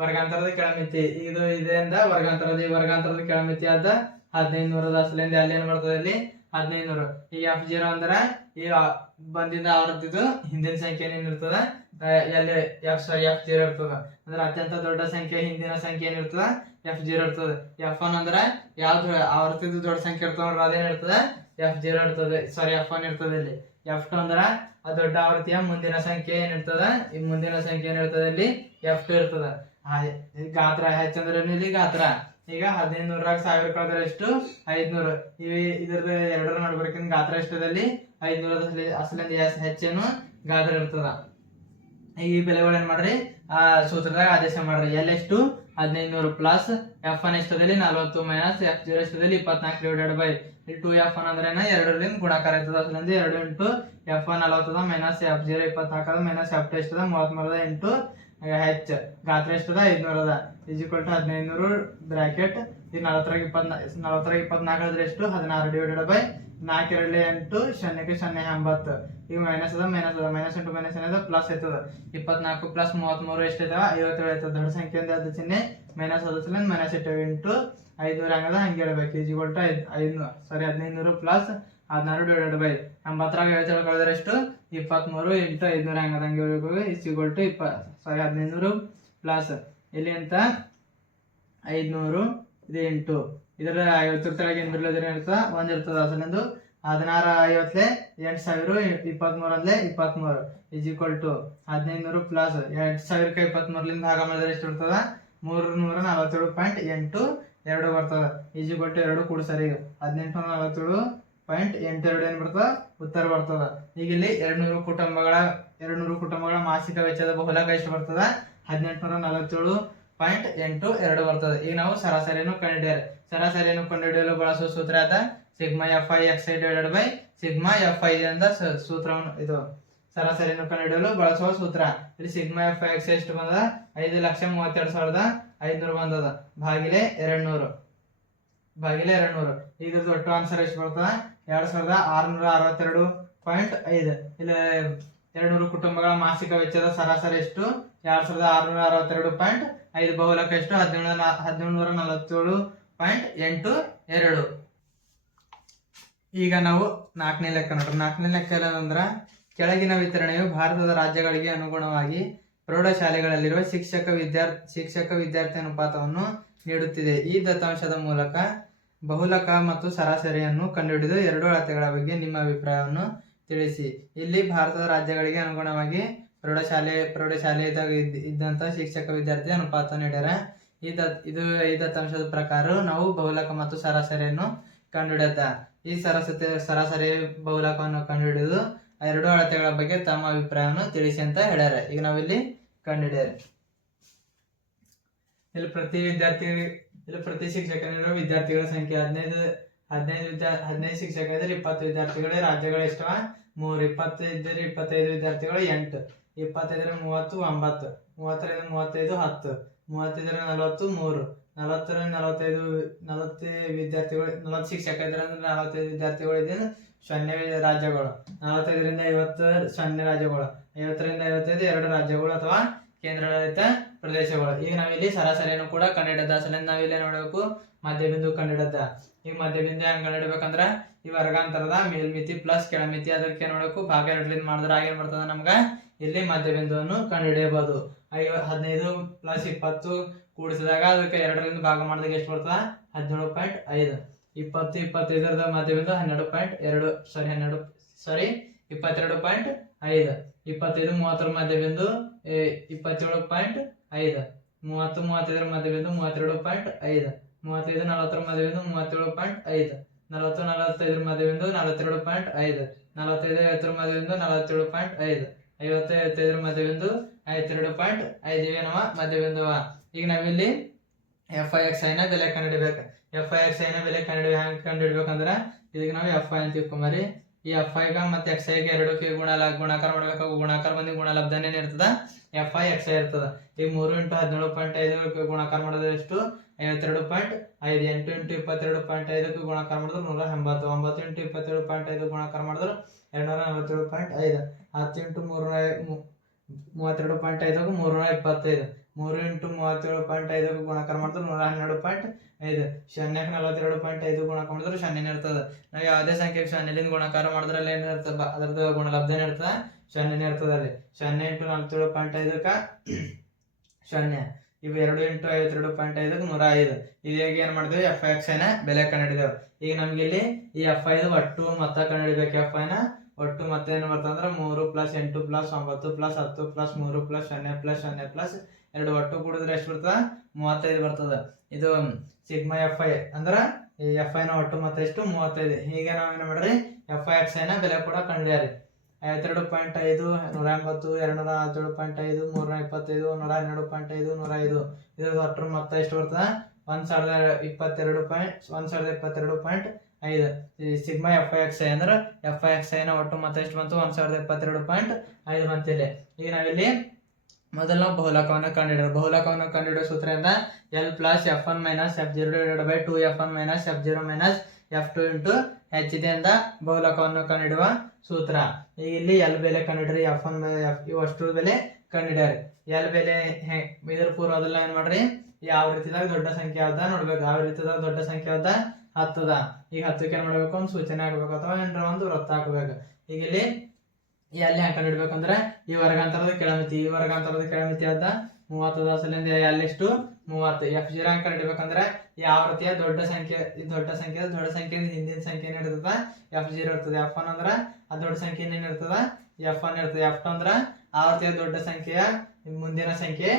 ವರ್ಗಾಂತರದ ಕೆಳಮಿತಿ. ಇದು ಇದರಿಂದ ವರ್ಗಾಂತರದ. ಈ ವರ್ಗಾಂತರದ ಕೆಳಮಿತಿ ಆದ ಹದಿನೈದು ನೂರ ದಾಸಲಿಂದ ಅಲ್ಲಿ ಏನ್ ಬರ್ತದೆ ಇಲ್ಲಿ ಹದಿನೈದು ನೂರು ಈ ಎಫ್ ಜೀರೋ ಅಂದ್ರ ಈ ಬಂದಿಂದ ಬಂದಿದ್ದ ಆವೃತ್ತಿದು ಹಿಂದಿನ ಸಂಖ್ಯೆ ಏನಿರ್ತದ? ಎಲ್ಲಿ ಎಫ್ ಸಾರಿ ಎಫ್ ಜೀರೋ ಇರ್ತದ. ಅಂದ್ರೆ ಅತ್ಯಂತ ದೊಡ್ಡ ಸಂಖ್ಯೆ, ಹಿಂದಿನ ಸಂಖ್ಯೆ ಏನಿರ್ತದ ಎಫ್ ಜೀರೋ ಇರ್ತದೆ. ಎಫ್ ಒನ್ ಅಂದ್ರ ಯಾವ್ದು ಆವೃತ್ತಿದು ದೊಡ್ಡ ಸಂಖ್ಯೆ ಇರ್ತದ ಅದೇನ್ ಇರ್ತದ? ಎಫ್ ಜೀರೋ ಇರ್ತದೆ. ಸಾರಿ ಎಫ್ ಒನ್ ಇರ್ತದೆ ಇಲ್ಲಿ. ಎಫ್ ಟು ಅಂದ್ರ ಆ ದೊಡ್ಡ ಆವೃತ್ತಿಯ ಮುಂದಿನ ಸಂಖ್ಯೆ ಏನಿರ್ತದ ಈ ಮುಂದಿನ ಸಂಖ್ಯೆ ಏನಿರ್ತದೆ ಇಲ್ಲಿ? ಎಫ್ ಟು ಇರ್ತದ. ಗಾತ್ರ ಹೆಚ್ಚಂದ್ರೆ ಇಲ್ಲಿ ಗಾತ್ರ? ಈಗ ಹದಿನೈದು ನೂರಾಗ ಸಾವಿರ ಕಳೆದ್ರೆ ಎಷ್ಟು? ಐದ್ನೂರು. ಇವಿ ಇದ್ರದ ಎರಡರ ನಡ್ಬರ್ಕಿನ ಗಾತ್ರ ಎಷ್ಟದಲ್ಲಿ? ಐದ್ನೂರ ಅಸಲಿಂದ ಹೆಚ್ಚೇನು ಗಾತ್ರ ಇರ್ತದ. ಈ ಬೆಲೆಗಳು ಏನ್ ಮಾಡ್ರಿ? ಆ ಸೂತ್ರದಾಗ ಆದೇಶ ಮಾಡ್ರಿ. ಎಲ್ ಎಷ್ಟು? ಹದಿನೈದು ನೂರು ಪ್ಲಸ್ ಎಫ್ ಒನ್ ಎಷ್ಟದಲ್ಲಿ? ನಲವತ್ತು ಮೈನಸ್ ಎಫ್ ಜೀರೋ ಎಷ್ಟದಲ್ಲಿ? ಇಪ್ಪತ್ನಾಲ್ಕು divided by two F one ಅಂದ್ರೆ ಎರಡರಿಂದ ಗುಣಾಕಾರ ಇರ್ತದ. ಅಸಲಿಂದ ಎರಡು ಇಂಟು ಎಫ್ ಒನ್ ನಲವತ್ತದ ಮೈನಸ್ ಎಫ್ ಜೀರೋ ಇಪ್ಪತ್ನಾಲ್ಕದ ಮೈನಸ್ ಎಫ್ ಟು ಎಷ್ಟದ? ಮೂವತ್ಮೂರದ ಇಂಟು ಹೆಚ್ ಗಾತ್ರ ಎಷ್ಟದ? ಐದ್ನೂರ ಅದ ಈಕ್ವಲ್ ಟು ಹದಿನೈದು ನೂರು ಬ್ರಾಕೆಟ್. ಈ ನಲವತ್ತರಾಗ ಇಪ್ಪತ್ನಾ, ನಲವತ್ತರಾಗ ಇಪ್ಪತ್ನಾಲ್ಕು ಆದ್ರೆ ಎಷ್ಟು? ಹದಿನಾರು ಡಿವೈಡೆಡ್ ಬೈ ನಾಲ್ಕು ಎರಡಲಿ ಎಂಟು ಸೊನ್ನೆಗೆ ಶೂನ್ಯ ಎಂಬತ್ತು. ಈಗ ಮೈನಸ್ ಅದ ಮೈನಸ್ ಅದ. ಮೈನಸ್ ಇಂಟು ಮೈನಸ್ ಏನದ ಪ್ಲಸ್ ಆಯ್ತದ. ಇಪ್ಪತ್ನಾಲ್ಕು ಪ್ಲಸ್ ಮೂವತ್ಮೂರು ಎಷ್ಟು ಐತವ ಐವತ್ತೇಳು ಆಯ್ತದ. ದೊಡ್ಡ ಸಂಖ್ಯೆಯಿಂದ ಅದು ಚಿಹ್ನೆ ಮೈನಸ್ ಅದ ಸಲ ಮೈನಸ್ ಇಟ್ಟು ಇಂಟು ಐದ್ನೂರ ಹಂಗದ ಹಂಗೆ ಹೇಳ್ಬೇಕು. ಈಜಿ ಕೊಟ್ಟು ಐದು ಐದು ಸಾರಿ ಹದಿನೈದು ನೂರು ಪ್ಲಸ್ ಹದಿನಾರು ಡಿವೈಡೆಡ್ ಬೈ ಎಂಬತ್ತರಾಗ ಐವತ್ತೇಳು ಕಳೆದ್ರೆ ಎಷ್ಟು? ಇಪ್ಪತ್ಮೂರು ಇಂಟು ಐದ್ನೂರ ಹಂಗದಂಗೆ ಈಜಿಗೊಲ್ ಟು ಇಪ್ಪ ಸಾರಿ ಹದಿನೈದು ನೂರು ಪ್ಲಸ್ ಇಲ್ಲಿ ಅಂತ? ಐದುನೂರು, ಇದು ಎಂಟು. ಇದರ ಐವತ್ತರ ತೆಳಗೆ ಏನು ಬಿರ್ಲೋದ್ರ ಇರ್ತದೆ ಒಂದು ಇರ್ತದೆ ಅಸಲಿಂದು ಹದಿನಾರು ಐವತ್ತಲೆ ಎಂಟು ಸಾವಿರ, ಇಪ್ಪತ್ತ್ಮೂರು ಅಂದ್ಲೆ ಇಪ್ಪತ್ಮೂರು ಇಸ್ ಈಕ್ವಲ್ ಟು ಹದಿನೈದು ನೂರು ಪ್ಲಸ್ ಎಂಟು ಸಾವಿರಕ್ಕೆ ಇಪ್ಪತ್ಮೂರಲಿಂದ ಭಾಗ ಮಾಡಿದ್ರೆ ಎಷ್ಟು ಇರ್ತದ ಮೂರು ನೂರ ನಲವತ್ತೇಳು ಪಾಯಿಂಟ್ ಎಂಟು ಎರಡು ಬರ್ತದ. ಈಜಿ ಕೊಟ್ಟು ಎರಡು ಕೂಡಿಸರಿ ಈಗ ಹದಿನೆಂಟು ನೂರ ನಲವತ್ತೇಳು ಪಾಯಿಂಟ್ ಎಂಟು ಎರಡು ಏನು ಬರ್ತದ? ಉತ್ತರ ಬರ್ತದ. ಈಗ ಇಲ್ಲಿ ಎರಡು ನೂರು ಕುಟುಂಬಗಳ ಎರಡು ನೂರು ಕುಟುಂಬಗಳ ಮಾಸಿಕ ವೆಚ್ಚದ ಬಹುಲಾಗ ಎಷ್ಟು ಬರ್ತದ? ಹದಿನೆಂಟುನೂರ ನಲವತ್ತೇಳು ಪಾಯಿಂಟ್ ಎಂಟು ಎರಡು ಬರ್ತದೆ. ಈಗ ನಾವು ಸರಾಸರಿಯನ್ನು ಕಂಡುಹಿಡಿಯಾರೆ ಸರಾಸರಿಯನ್ನು ಕಂಡುಹಿಡಿಯಲು ಬಳಸುವ ಸೂತ್ರ ಆದ sigma F I X I divided by sigma F I ಸ- ಸೂತ್ರವನ್ನು ಇದು ಸರಾಸರಿಯನ್ನು ಕಂಡುಹಿಡಿಯಲು ಬಳಸುವ ಸೂತ್ರ. ಇಲ್ಲಿ ಸಿಗ್ಮಾ ಎಫ್ ಐ ಎಕ್ಸ್ ಎಷ್ಟು ಬಂದದ? ಐದು ಲಕ್ಷ ಮೂವತ್ತೆರಡು ಸಾವಿರದ ಐದುನೂರು ಬಂದದ. ಭಾಗಿಲೆ ಎರಡ್ನೂರು. ಭಾಗಿಲೆ ಎರಡ್ ನೂರು ಇದ್ರದ್ದು ಒಟ್ಟು ಆನ್ಸರ್ ಎಷ್ಟು ಬರ್ತದ? ಎರಡ್ ಸಾವಿರದ ಆರುನೂರ ಅರವತ್ತೆರಡು ಪಾಯಿಂಟ್ ಐದು. ಇಲ್ಲಿ ಎರಡು ನೂರು ಕುಟುಂಬಗಳ ಮಾಸಿಕ ವೆಚ್ಚದ ಸರಾಸರಿ ಎಷ್ಟು? ಎರಡು ಸಾವಿರದ ಆರುನೂರ ಅರವತ್ತೆರಡು ಪಾಯಿಂಟ್ ಐದು. ಬಹುಲಕ ಎಷ್ಟು? ಹದಿನೇಳು ಹದಿನೇಳು ನೂರ ನಲವತ್ತೇಳು ಪಾಯಿಂಟ್ ಎಂಟು ಎರಡು. ಈಗ ನಾವು ನಾಲ್ಕನೇ ಲೆಕ್ಕ ನೋಡ್ರಿ ನಾಲ್ಕನೇ ಲೆಕ್ಕ ಏನಂದ್ರೆ, ಕೆಳಗಿನ ವಿತರಣೆಯು ಭಾರತದ ರಾಜ್ಯಗಳಿಗೆ ಅನುಗುಣವಾಗಿ ಪ್ರೌಢಶಾಲೆಗಳಲ್ಲಿರುವ ಶಿಕ್ಷಕ ವಿದ್ಯಾರ್ಥಿ ಶಿಕ್ಷಕ ವಿದ್ಯಾರ್ಥಿ ಅನುಪಾತವನ್ನು ನೀಡುತ್ತಿದೆ. ಈ ದತ್ತಾಂಶದ ಮೂಲಕ ಬಹುಲಕ ಮತ್ತು ಸರಾಸರಿಯನ್ನು ಕಂಡುಹಿಡಿದು ಎರಡು ಅಳತೆಗಳ ಬಗ್ಗೆ ನಿಮ್ಮ ಅಭಿಪ್ರಾಯವನ್ನು ತಿಳಿಸಿ. ಇಲ್ಲಿ ಭಾರತದ ರಾಜ್ಯಗಳಿಗೆ ಅನುಗುಣವಾಗಿ ಪ್ರೌಢಶಾಲೆ ಪ್ರೌಢಶಾಲೆ ಇದ್ದಾಗ ಇದ್ದಂಥ ಶಿಕ್ಷಕ ವಿದ್ಯಾರ್ಥಿ ಅನುಪಾತ ನೀಡ್ಯಾರ. ಈ ದತ್, ಇದು ಈ ದತ್ತಾಂಶದ ಪ್ರಕಾರ ನಾವು ಬಹುಲಕ ಮತ್ತು ಸರಾಸರಿಯನ್ನು ಕಂಡುಹಿಡಿದ. ಈ ಸರಾಸರಿ ಸರಾಸರಿ ಬಹುಲಕವನ್ನು ಕಂಡುಹಿಡಿದು ಎರಡು ಅಳತೆಗಳ ಬಗ್ಗೆ ತಮ್ಮ ಅಭಿಪ್ರಾಯವನ್ನು ತಿಳಿಸಿ ಅಂತ ಹೇಳ್ಯಾರ. ಈಗ ನಾವಿಲ್ಲಿ ಕಂಡುಹಿಡಿಯಾರ. ಇಲ್ಲಿ ಪ್ರತಿ ವಿದ್ಯಾರ್ಥಿ ಇಲ್ಲಿ, ಪ್ರತಿ ಶಿಕ್ಷಕನಿರುವ ವಿದ್ಯಾರ್ಥಿಗಳ ಸಂಖ್ಯೆ ಹದಿನೈದು ಹದಿನೈದು ವಿದ್ಯಾ, ಹದಿನೈದು ಶಿಕ್ಷಕ ಇದ್ರೆ ಇಪ್ಪತ್ತು ವಿದ್ಯಾರ್ಥಿಗಳೇ, ರಾಜ್ಯಗಳು ಎಷ್ಟವ ಮೂರು ಇದ್ದರೆ ಇಪ್ಪತ್ತೈದು ವಿದ್ಯಾರ್ಥಿಗಳು, ಎಂಟು. ಇಪ್ಪತ್ತೈದರ ಮೂವತ್ತು, ಒಂಬತ್ತು. ಮೂವತ್ತರಿಂದ ಮೂವತ್ತೈದು, ಹತ್ತು. ಮೂವತ್ತೈದರ ನಲವತ್ತು, ಮೂರು. ನಲವತ್ತರ ನಲವತ್ತೈದು, ನಲವತ್ತು ವಿದ್ಯಾರ್ಥಿಗಳು, ನಲವತ್ತು ಶಿಕ್ಷಕ ಇದ್ರೆ ಅಂದ್ರೆ ನಲವತ್ತೈದು ವಿದ್ಯಾರ್ಥಿಗಳು ಇದ್ರೆ ಸೊನ್ನೆ ರಾಜ್ಯಗಳು. ನಲವತ್ತೈದರಿಂದ ಐವತ್ತು ಸೊನ್ನೆ ರಾಜ್ಯಗಳು. ಐವತ್ತರಿಂದ ಐವತ್ತೈದು ಎರಡು ರಾಜ್ಯಗಳು ಅಥವಾ ಕೇಂದ್ರಾಡಳಿತ ಪ್ರದೇಶಗಳು. ಈಗ ನಾವಿಲ್ಲಿ ಸರಾಸರಿಯನ್ನು ಕೂಡ ಕಂಡಿಡದ. ಸಲಿಂದ ನಾವಿಲ್ಲಿ ನೋಡಬೇಕು ಮಧ್ಯಬಿಂದು ಕಂಡಿಡದ. ಈಗ ಮಧ್ಯಬಿಂದು ಹೆಂಗ್ ಕಂಡುಹಿಡ್ಬೇಕಂದ್ರ ಈ ವರ್ಗಾಂತರದ ಮೇಲ್ಮಿತಿ ಪ್ಲಸ್ ಕೆಳಮಿತಿ ಅದಕ್ಕೆ ನೋಡಬೇಕು ಭಾಗ ಎರಡ್ಲಿಂದ ಮಾಡಿದ್ರೆ ಆಗೇನ್ ಬರ್ತದ ನಮ್ಗ? ಇಲ್ಲಿ ಮಧ್ಯಬಿಂದುವನ್ನು ಕಂಡುಹಿಡಿಯಬಹುದು ಐವ, ಹದಿನೈದು ಪ್ಲಸ್ ಇಪ್ಪತ್ತು ಕೂಡಿಸಿದಾಗ ಅದಕ್ಕೆ ಎರಡರಿಂದ ಭಾಗ ಮಾಡಿದಾಗ ಎಷ್ಟು ಬರ್ತದ? ಹದಿನೇಳು ಪಾಯಿಂಟ್ ಐದು. ಇಪ್ಪತ್ತು, ಇಪ್ಪತ್ತೈದರದ ಮಧ್ಯಬಿಂದು ಹನ್ನೆರಡು ಪಾಯಿಂಟ್ ಎರಡು ಸಾರಿ ಹನ್ನೆರಡು ಸಾರಿ ಇಪ್ಪತ್ತೆರಡು ಪಾಯಿಂಟ್ ಐದು. ಇಪ್ಪತ್ತೈದು, ಮೂವತ್ತರ ಮಧ್ಯಬಿಂದು ಇಪ್ಪತ್ತೇಳು ಪಾಯಿಂಟ್ ಐದು. ಮೂವತ್ತು ಮೂವತ್ತೈದರ ಮಧ್ಯಬಿಂದು ಮೂವತ್ತೆರಡು ಪಾಯಿಂಟ್ ಐದು. ಮೂವತ್ತೈದು, ನಲವತ್ತರ ಮಧ್ಯಬಿಂದು ಮೂವತ್ತೇಳು ಪಾಯಿಂಟ್ ಐದು. ನಲವತ್ತು, ನಲವತ್ತೈದರ ಮಧ್ಯಬಿಂದು ನಲವತ್ತೆರಡು ಪಾಯಿಂಟ್ ಐದು. ನಲವತ್ತೈದು, ಐವತ್ತರ ಮಧ್ಯಬಿಂದು ನಲವತ್ತೇಳು ಪಾಯಿಂಟ್ ಐದು. ಐವತ್ತು, ಐವತ್ತೈದರ ಮಧ್ಯಬಿಂದು ಐವತ್ತೆರಡು ಪಾಯಿಂಟ್ ಐದು. ಇವೇನವ ಮಧ್ಯಬಿಂದುವ ಈಗ ನಾವಿಲ್ಲಿ ಎಫ್ ಐ ಎಕ್ಸ್ ಐನ ಬೆಲೆ ಕಂಡುಹಿಡಿಯಬೇಕು ಎಫ್ ಐ ಎಕ್ಸ್ ಐನ ಬೆಲೆ ಕಂಡು ಹೆಂಗೆ ಕಂಡುಹಿಡ್ಬೇಕಂದ್ರೆ ಇದಕ್ಕೆ ನಾವು ಎಫ್ ಐ ಅಂತ ತಿಳ್ಕೊಂಬರಿ ಈ ಎಫ್ ಐಗ ಮತ್ತೆ ಎಕ್ಸ್ ಐಗೆ ಎರಡಕ್ಕೆ ಗುಣ ಗುಣಾಕಾರ ಮಾಡ್ಬೇಕು ಗುಣಾಕಾರ ಬಂದು ಗುಣಲಬ್ಧನೇ ಇರ್ತದ. ಎಫ್ ಐ ಎಕ್ಸ್ ಐ ಇರ್ತದ. ಈಗ ಮೂರು ಇಂಟು ಹದಿನೇಳು ಪಾಯಿಂಟ್ ಐದು ಗುಣಾಕಾರ ಮಾಡಿದ್ರೆ ಎಷ್ಟು? ಐವತ್ತೆರಡು ಪಾಯಿಂಟ್ ಐದು. ಎಂಟು ಇಂಟು ಇಪ್ಪತ್ತೆರಡು ಪಾಯಿಂಟ್ ಐದಕ್ಕೆ ಗುಣಾಕಾರ ಮಾಡಿದ್ರೆ ನೂರ ಎಂಬತ್ತು. ಒಂಬತ್ತು ಇಂಟು ಇಪ್ಪತ್ತೆರಡು ಪಾಯಿಂಟ್ ಐದು ಗುಣಾಕಾರ ಮಾಡಿದ್ರೆ ಎರಡ್ನೂರ ನಲವತ್ತೇಳು ಪಾಯಿಂಟ್ ಐದು. ಹತ್ತು ಇಂಟು ಮೂರುನೂರ ಮೂವತ್ತೆರಡು ಪಾಯಿಂಟ್ ಐದಕ್ಕೆ ಮೂರ್ನೂರ ಇಪ್ಪತ್ತೈದು. ಮೂರು ಇಂಟು ಮೂವತ್ತೇಳು ಪಾಯಿಂಟ್ ಐದಕ್ಕೆ ಗುಣಾಕಾರ ಮಾಡಿದ್ರೆ ನೂರ ಹನ್ನೆರಡು ಪಾಯಿಂಟ್ ಐದು ಶೂನ್ಯಕ್ಕೆ ನಲವತ್ತೆರಡು ಪಾಯಿಂಟ್ ಐದು ಗುಣಕ ಮಾಡಿದ್ರೆ ಶೂನ್ಯನೇ ಇರ್ತದೆ. ನಾವು ಯಾವುದೇ ಸಂಖ್ಯೆಗೆ ಶೂನ್ಯದಿಂದ ಗುಣಕಾರ ಮಾಡಿದ್ರಲ್ಲಿ ಏನು ಇರ್ತದೆ? ಅದ್ರದ್ದು ಗುಣಲಬ್ಧನೇ ಇರ್ತದೆ, ಶೂನ್ಯನೇ ಇರ್ತದೆ ಅಲ್ಲಿ. ಶೂನ್ಯ ಇಂಟು ನಲವತ್ತೇಳು ಪಾಯಿಂಟ್ ಐದಕ್ಕೆ ಶೂನ್ಯ. ಇವು ಎರಡು ಇಂಟು ಐವತ್ತೆರಡು ಪಾಯಿಂಟ್ ಐದಕ್ಕೆ ನೂರ ಐದು. ಇದಾಗ ಏನು ಮಾಡಿದ್ವಿ ಎಫ್ ಐ ಎಕ್ಸ್ ಐನ ಬೆಲೆ ಕಂಡುಹಿಡಿದೆವು. ಈಗ ನಮ್ಗೆ ಇಲ್ಲಿ ಈ ಎಫ್ ಐದು ಒಟ್ಟು ಮೊತ್ತ ಕಂಡುಹಿಡಿಬೇಕು. ಎಫ್ ಐನ ಒಟ್ಟು ಮತ್ತೆ ಏನು ಬರ್ತಂದ್ರೆ ಮೂರು ಪ್ಲಸ್ ಎಂಟು ಪ್ಲಸ್ ಒಂಬತ್ತು ಪ್ಲಸ್ ಹತ್ತು ಪ್ಲಸ್ ಮೂರು ಪ್ಲಸ್ ಸೊನ್ನೆ ಪ್ಲಸ್ ಸೊನ್ನೆ ಪ್ಲಸ್ ಎರಡು ಒಟ್ಟು ಕೂಡಿದ್ರೆ ಎಷ್ಟು ಬರ್ತದ? ಮೂವತ್ತೈದು ಬರ್ತದ. ಇದು ಸಿಗ್ಮಾ ಎಫ್ ಐ ಅಂದ್ರ ಎಫ್ನ ಒಟ್ಟು ಮತ್ತೆ ಎಷ್ಟು? ಮೂವತ್ತೈದು. ಈಗ ನಾವು ಏನು ಮಾಡ್ರಿ? ಎಫ್ ಐ ಎಕ್ಸ್ ಐನ ಬೆಲೆ ಕೂಡ ಕಂಡ್ರಿ ಐವತ್ತೆರಡು ಪಾಯಿಂಟ್ ಐದು, ನೂರ ಎಂಬತ್ತು, ಎರಡ್ನೂರ ಹದಿನೇಳು ಪಾಯಿಂಟ್ ಐದು, ಮೂರ್ನೂರ ಇಪ್ಪತ್ತೈದು, ನೂರ ಹನ್ನೆರಡು ಪಾಯಿಂಟ್ ಐದು, ನೂರ ಐದು. ಇದು ಒಟ್ಟು ಮೊತ್ತ ಎಷ್ಟು ಬರ್ತದ? ಒಂದ್ ಸಾವಿರದ ಇಪ್ಪತ್ತೆರಡು ಪಾಯಿಂಟ್, ಒಂದ್ ಸಾವಿರದ ಇಪ್ಪತ್ತೆರಡು ಪಾಯಿಂಟ್ ಐದು. Sigma F I X I ಅಂದ್ರೆ ಎಫ್ ಐ ಎಕ್ಸ್ ಐನ ಒಟ್ಟು ಮತ್ತೆ ಎಷ್ಟು ಬಂತು? ಒಂದ್ ಸಾವಿರದ ಇಪ್ಪತ್ತೆರಡು ಪಾಯಿಂಟ್ ಐದು ಬಂತಿಲ್ಲಿ ಈಗ ನಾವಿಲ್ಲಿ ಮೊದಲು ಬಹುಲಕವನ್ನು ಕಂಡುಹಿಡಿಯೋದು ಬಹುಲಕವನ್ನು ಕಂಡುಹಿಡಿಯೋ ಸೂತ್ರದಿಂದ L plus F one minus F zero divide by two F one minus F zero minus F two into H ಇದೆಯಿಂದ ಬಹುಲಕವನ್ನು ಕಂಡುಹಿಡುವ ಸೂತ್ರ. ಈಗ ಇಲ್ಲಿ ಎಲ್ ಬೆಲೆ ಕಂಡುಹಿಡ್ರಿ. ಎಫ್ ಒನ್ ಎಫ್ ಇವು ಅಷ್ಟು ಬೆಲೆ ಕಂಡುಹಿಡ್ಯಾರಿ. ಎಲ್ ಬೆಲೆ ಹೆ ಇದ್ರ ಪೂರ್ವದಲ್ಲ ಏನು ಮಾಡ್ರಿ? ಯಾವ ರೀತಿದಾಗ ದೊಡ್ಡ ಸಂಖ್ಯೆ ಅದ ನೋಡ್ಬೇಕು. ಯಾವ ರೀತಿದಾಗ ದೊಡ್ಡ ಸಂಖ್ಯೆ ಅದ ಹತ್ತದ. ಈಗ ಹತ್ತಕ್ಕೆ ಏನು ಮಾಡ್ಬೇಕು? ಒಂದು ಸೂಚನೆ ಹಾಕ್ಬೇಕು ಅಥವಾ ಏನರ ಒಂದು ವೃತ್ತ ಹಾಕ್ಬೇಕು. ಈಗ ಇಲ್ಲಿ ಎಲ್ಲಿ ಹೆಂಗ್ ಇಡ್ಬೇಕಂದ್ರೆ ಈ ವರ್ಗಾಂತರದ ಕೆಳಮಿತಿ, ಈ ವರ್ಗಾಂತರದ ಕೆಳಮಿತಿ ಆದ ಮೂವತ್ತು ದಾಸಲಿಂದ ಎಲ್ಲಿಷ್ಟು ಮೂವತ್ತು. ಎಫ್ ಜೀರೋ ಅಂಕ ಇಡ್ಬೇಕಂದ್ರೆ ಯಾವ ರೀತಿಯ ದೊಡ್ಡ ಸಂಖ್ಯೆ, ಈ ದೊಡ್ಡ ಸಂಖ್ಯೆ ದೊಡ್ಡ ಸಂಖ್ಯೆ ಹಿಂದಿನ ಸಂಖ್ಯೆ ಏನಿರ್ತದ ಎಫ್ ಜೀರೋ ಇರ್ತದೆ. ಎಫ್ ಒನ್ ಅಂದ್ರೆ ಆ ದೊಡ್ಡ ಸಂಖ್ಯೆ ಏನಿರ್ತದ ಎಫ್ ಒನ್ ಇರ್ತದೆ. ಎಫ್ ಟು ಅಂದ್ರೆ ಆ ರೀತಿಯ ದೊಡ್ಡ ಸಂಖ್ಯೆಯ ಮುಂದಿನ ಸಂಖ್ಯೆ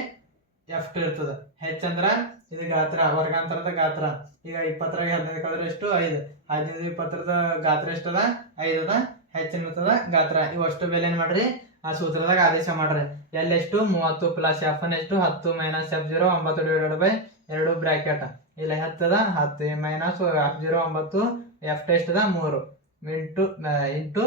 ಎಫ್ ಟು ಇರ್ತದ. ಹೆಚ್ ಅಂದ್ರ ಇದು ಗಾತ್ರ, ವರ್ಗಾಂತರದ ಗಾತ್ರ. ಈಗ ಇಪ್ಪತ್ತರಾಗ ಹದಿನೈದು ಕಳೆದ್ರೆ ಎಷ್ಟು? ಐದು. ಹದಿನೈದು ಇಪ್ಪತ್ತರದ ಗಾತ್ರ ಎಷ್ಟದ? ಐದದ ಹೆಚ್ಚಿನ ಇರ್ತದ, ಗಾತ್ರ. ಇವು ಅಷ್ಟು ಬೆಲೆ ಏನು ಮಾಡ್ರಿ? ಆ ಸೂತ್ರದಾಗ ಆದೇಶ ಮಾಡ್ರಿ. ಎಲ್ ಎಷ್ಟು? ಮೂವತ್ತು ಪ್ಲಸ್ ಎಫ್ ಎನ್ ಎಷ್ಟು? ಹತ್ತು ಮೈನಸ್ ಎಫ್ ಜೀರೋ ಒಂಬತ್ತು ಡಿವೈಡೆಡ್ ಬೈ ಎರಡು ಬ್ರಾಕೆಟ್ ಇಲ್ಲ ಹತ್ತದ, ಹತ್ತು ಮೈನಸ್ ಎಫ್ ಜೀರೋ ಒಂಬತ್ತು ಎಫ್ ಎಷ್ಟದ? ಮೂರು. ಇಂಟು ಇಂಟು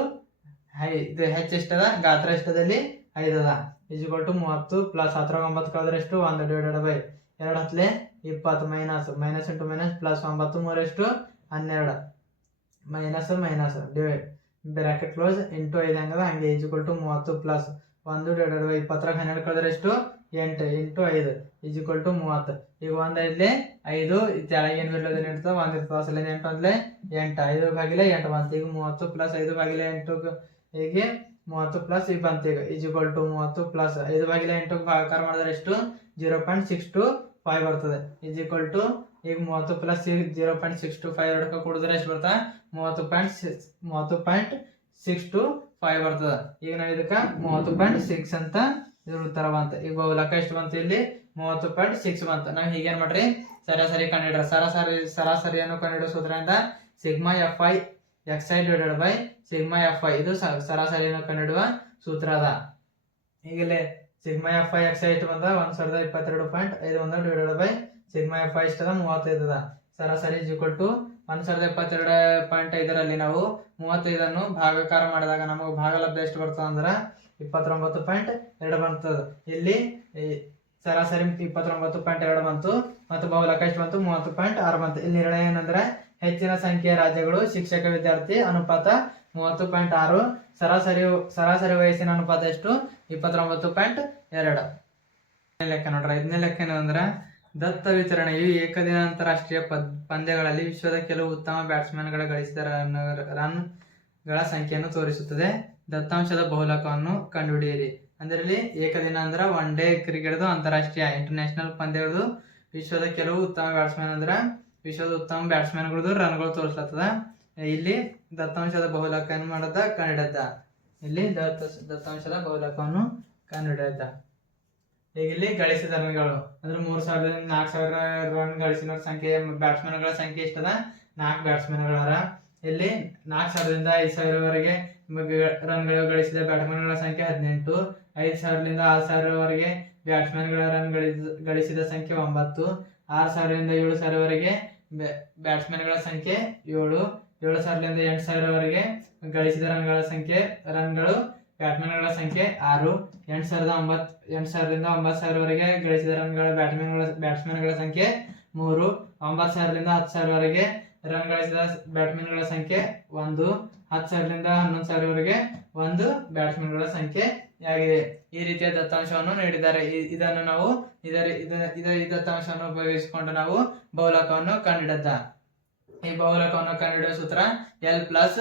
ಹೈ, ಇದು ಹೆಚ್ಚು ಎಷ್ಟದ? ಗಾತ್ರ ಎಷ್ಟದಲ್ಲಿ? ಐದದ. ಈಜು ಟು ಮೂವತ್ತು ಪ್ಲಸ್ ಹತ್ತರಾಗ ಒಂಬತ್ತು ಕಳೆದ್ರೆ ಎಷ್ಟು? ಒಂದು ಡಿವೈಡೆಡ್ ಬೈ ಎರಡು ಹತ್ತಲೆ ಇಪ್ಪತ್ತು minus minus into minus plus ಒಂಬತ್ತು ಮೂರೆಷ್ಟು ಹನ್ನೆರಡು. Minus minus divide bracket close into ಐದು ಹೆಂಗದ ಹಂಗೆ ಈಜ್ಕೊಲ್ ಟು ಮೂವತ್ತು ಪ್ಲಸ್ ಒಂದು ಎರಡು ಬೈ ಇಪ್ಪತ್ತರಾಗ ಹನ್ನೆರಡು ಕಳೆದ್ರೆ ಎಷ್ಟು? ಎಂಟು ಇಂಟು ಐದು ಈಜ್ಕೊಲ್ ಟು ಮೂವತ್ತು. ಈಗ ಒಂದು ಐದ್ಲೆ ಐದು ಕೆಳಗೆ ಏನು ಬಿಡೋದೇನು ಇರ್ತದೆ? ಒಂದು ಇರ್ತದೆ. ಅಸಲ ಎಂಟು ಅಂದ್ಲೆ? ಎಂಟು. ಐದು ಬಾಗಿಲೆ ಎಂಟು ಬಂತು. ಈಗ ಮೂವತ್ತು ಪ್ಲಸ್ ಐದು ಬಾಗಿಲೆ ಎಂಟು ಈಗ ಮೂವತ್ತು ಪ್ಲಸ್ ಈಗ ಬಂತು. ಈಗ ಈಜ್ಕೊಲ್ ಟು ಮೂವತ್ತು ಪ್ಲಸ್ ಐದು ಬಾಗಿಲೆ ಎಂಟು ಭಾಗಾಕಾರ ಮಾಡಿದ್ರೆ ಎಷ್ಟು? Zero point six two five ಬರ್ತದೆ. ಈಸ್ ಈಕ್ವಲ್ ಟು ಈಗ ಮೂವತ್ತು plus zero point six two five ಎರಡಕ್ಕೆ ಕೊಡಿದ್ರೆ ಎಷ್ಟು ಬರ್ತದೆ ಮೂವತ್ತು ಪಾಯಿಂಟ್ ಸಿಕ್ಸ್ ಮೂವತ್ತು ಪಾಯಿಂಟ್ ಸಿಕ್ಸ್ ಟು ಫೈವ್ ಬರ್ತದೆ. ಈಗ ನಾವು ಇದಕ್ಕೆ ಮೂವತ್ತು ಪಾಯಿಂಟ್ ಸಿಕ್ಸ್ ಅಂತ ಇದ್ರ ಉತ್ತರ ಬಂತು. ಈಗ ಬಹುಲಕ ಎಷ್ಟು ಬಂತು ಇಲ್ಲಿ? ಮೂವತ್ತು ಪಾಯಿಂಟ್ ಸಿಕ್ಸ್ ಬಂತು. ನಾವು ಹೀಗೇನು ಮಾಡ್ರಿ? ಸರಾಸರಿ ಕಂಡಿಡ್ರ. ಸರಾಸರಿ ಸರಾಸರಿಯನ್ನು ಕಂಡುಹಿಡಿಸೋದ್ರಿಂದ ಸೂತ್ರದಿಂದ sigma F I X I divided by sigma F I ಇದು ಸರಾಸರಿಯನ್ನು ಕಂಡುಹಿಡುವ ಸೂತ್ರ ಅದ. ಈಗಲೇ sigma F I X I ಇಟ್ಟು ಬಂದ ಒಂದು ಸಾವಿರದ ಇಪ್ಪತ್ತೆರಡು ಪಾಯಿಂಟ್ ಐದು ಒಂದು divided by sigma F I ಎಷ್ಟದ ಮೂವತ್ತೈದು ಅದ ಸರಾಸರಿ ಈಕ್ವಲ್ ಟು ಒಂದ್ ಸಾವಿರದ ಎಪ್ಪತ್ತೆರಡು ಪಾಯಿಂಟ್ ಐದರಲ್ಲಿ ನಾವು ಮೂವತ್ತೈದನ್ನು ಭಾಗಾಕಾರ ಮಾಡಿದಾಗ ನಮಗೆ ಭಾಗಲಬ್ಧ ಎಷ್ಟು ಬರ್ತದ ಅಂದ್ರ ಇಪ್ಪತ್ತೊಂಬತ್ತು ಪಾಯಿಂಟ್ ಎರಡು ಬರ್ತದ ಇಲ್ಲಿ ಸರಾಸರಿ ಇಪ್ಪತ್ತೊಂಬತ್ತು ಪಾಯಿಂಟ್ ಎರಡು ಬಂತು ಮತ್ತು ಬಹುಲಕ ಎಷ್ಟು ಬಂತು? ಮೂವತ್ತು ಪಾಯಿಂಟ್ ಆರು ಬಂತು. ಇಲ್ಲಿ ನಿರ್ಣಯ ಏನಂದ್ರೆ ಹೆಚ್ಚಿನ ಸಂಖ್ಯೆಯ ರಾಜ್ಯಗಳು ಶಿಕ್ಷಕ, ವಿದ್ಯಾರ್ಥಿ ಅನುಪಾತ ಮೂವತ್ತು ಪಾಯಿಂಟ್ ಆರು, ಸರಾಸರಿ ಸರಾಸರಿ ವಯಸ್ಸಿನ ಅನುಪಾತ ಎಷ್ಟು? ಇಪ್ಪತ್ತೊಂಬತ್ತು ಪಾಯಿಂಟ್ ಎರಡು. ಲೆಕ್ಕ ನೋಡ್ರಿ. ಐದನೇ ಲೆಕ್ಕ ಏನಂದ್ರೆ ದತ್ತ ವಿತರಣೆಯು ಏಕದಿನ ಅಂತಾರಾಷ್ಟ್ರೀಯ ಪದ್, ಪಂದ್ಯಗಳಲ್ಲಿ ವಿಶ್ವದ ಕೆಲವು ಉತ್ತಮ ಬ್ಯಾಟ್ಸ್ಮನ್ಗಳ ಗಳಿಸಿದ ರನ್, ರನ್ಗಳ ಸಂಖ್ಯೆಯನ್ನು ತೋರಿಸುತ್ತದೆ. ದತ್ತಾಂಶದ ಬಹುಲಕವನ್ನು ಕಂಡುಹಿಡಿಯಿರಿ. ಅಂದರಲ್ಲಿ ಏಕದಿನ ಅಂದ್ರೆ ಒನ್ ಡೇ ಕ್ರಿಕೆಟ್ದು ಅಂತಾರಾಷ್ಟ್ರೀಯ ಇಂಟರ್ನ್ಯಾಷನಲ್ ಪಂದ್ಯಗಳದು ವಿಶ್ವದ ಕೆಲವು ಉತ್ತಮ ಬ್ಯಾಟ್ಸ್ಮನ್ ಅಂದ್ರೆ ವಿಶ್ವದ ಉತ್ತಮ ಬ್ಯಾಟ್ಸ್ಮನ್ಗಳದ್ದು ರನ್ಗಳು ತೋರಿಸ್ಲತ್ತದ. ಇಲ್ಲಿ ದತ್ತಾಂಶದ ಬಹುಲಕ ಏನ್ ಮಾಡದ ಕಂಡಿಡದ ಇಲ್ಲಿ ದತ್ತ, ದತ್ತಾಂಶದ ಬಹುಲಕವನ್ನು ಕಂಡುಹಿಡಿದ ಈಗ ಇಲ್ಲಿ ಗಳಿಸಿದ ರನ್ಗಳು ಅಂದ್ರೆ ಮೂರ್ ಸಾವಿರದಿಂದ ನಾಲ್ಕು ಸಾವಿರ ರನ್ ಗಳಿಸಿದ ಸಂಖ್ಯೆ ಬ್ಯಾಟ್ಸ್ಮನ್ಗಳ ಸಂಖ್ಯೆ ಎಷ್ಟದ ನಾಲ್ಕು ಬ್ಯಾಟ್ಸ್ಮನ್ಗಳಾರ ಇಲ್ಲಿ ನಾಲ್ಕು ಸಾವಿರದಿಂದ ಐದು ಸಾವಿರವರೆಗೆ ರನ್ಗಳು ಗಳಿಸಿದ ಬ್ಯಾಟ್ಸ್ಮನ್ಗಳ ಸಂಖ್ಯೆ ಹದಿನೆಂಟು. ಐದು ಸಾವಿರದಿಂದ ಆರು ಸಾವಿರವರೆಗೆ ಬ್ಯಾಟ್ಸ್ಮನ್ಗಳ ರನ್ ಗಳಿಸಿದ ಸಂಖ್ಯೆ ಒಂಬತ್ತು. ಆರು ಸಾವಿರದಿಂದ ಏಳು ಸಾವಿರವರೆಗೆ ಬ್ಯಾಟ್ಸ್ಮನ್ಗಳ ಸಂಖ್ಯೆ ಏಳು. ಏಳು ಸಾವಿರದಿಂದ ಎಂಟು ಸಾವಿರವರೆಗೆ ಗಳಿಸಿದ ರನ್ಗಳ ಸಂಖ್ಯೆ ರನ್ಗಳು ಬ್ಯಾಟ್ಸ್ಮನ್ಗಳ ಸಂಖ್ಯೆ ಆರು. ಎಂಟು ಸಾವಿರದ ಒಂಬತ್ತು ಎಂಟು ಸಾವಿರದಿಂದ ಒಂಬತ್ತು ಸಾವಿರವರೆಗೆ ಗಳಿಸಿದ ರನ್ಗಳ ಬ್ಯಾಟ್ಮನ್ಗಳ ಬ್ಯಾಟ್ಸ್ಮನ್ಗಳ ಸಂಖ್ಯೆ ಮೂರು. ಒಂಬತ್ತು ಸಾವಿರದಿಂದ ಹತ್ತು ಸಾವಿರವರೆಗೆ ರನ್ ಗಳಿಸಿದ ಬ್ಯಾಟ್ಮನ್ಗಳ ಸಂಖ್ಯೆ ಒಂದು. ಹತ್ತು ಸಾವಿರದಿಂದ ಹನ್ನೊಂದು ಸಾವಿರವರೆಗೆ ಒಂದು ಬ್ಯಾಟ್ಸ್ಮನ್ಗಳ ಸಂಖ್ಯೆ ಆಗಿದೆ. ಈ ರೀತಿಯ ದತ್ತಾಂಶವನ್ನು ನೀಡಿದ್ದಾರೆ. ಇದನ್ನು ನಾವು ಇದರ, ಇದ- ಇದ, ಈ ದತ್ತಾಂಶವನ್ನು ಉಪಯೋಗಿಸಿಕೊಂಡು ನಾವು ಬೌಲಕವನ್ನು ಕಂಡುಹಿಡಿದ. ಈ ಬೌಲಕವನ್ನು ಕಂಡುಹಿಡಿಯುವ ಸೂತ್ರ L plus